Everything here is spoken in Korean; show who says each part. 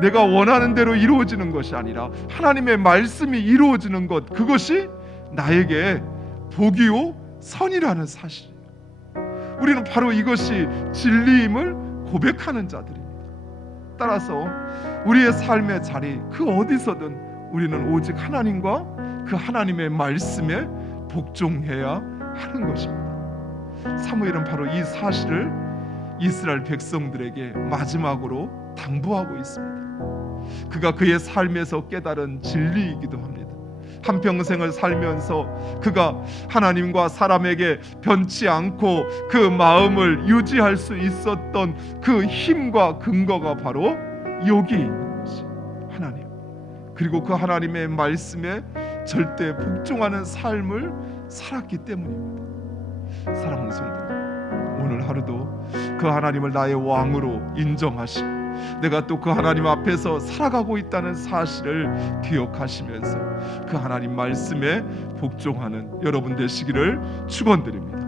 Speaker 1: 내가 원하는 대로 이루어지는 것이 아니라 하나님의 말씀이 이루어지는 것 그것이 나에게 복이요 선이라는 사실. 우리는 바로 이것이 진리임을 고백하는 자들입니다. 따라서 우리의 삶의 자리 그 어디서든 우리는 오직 하나님과 그 하나님의 말씀에 복종해야 하는 것입니다. 사무엘은 바로 이 사실을 이스라엘 백성들에게 마지막으로 당부하고 있습니다. 그가 그의 삶에서 깨달은 진리이기도 합니다. 한 평생을 살면서 그가 하나님과 사람에게 변치 않고 그 마음을 유지할 수 있었던 그 힘과 근거가 바로 여기 있는 것이 하나님. 그리고 그 하나님의 말씀에 절대 복종하는 삶을 살았기 때문입니다. 사랑하는 성도, 오늘 하루도 그 하나님을 나의 왕으로 인정하시고 내가 또 그 하나님 앞에서 살아가고 있다는 사실을 기억하시면서 그 하나님 말씀에 복종하는 여러분 되시기를 축원드립니다.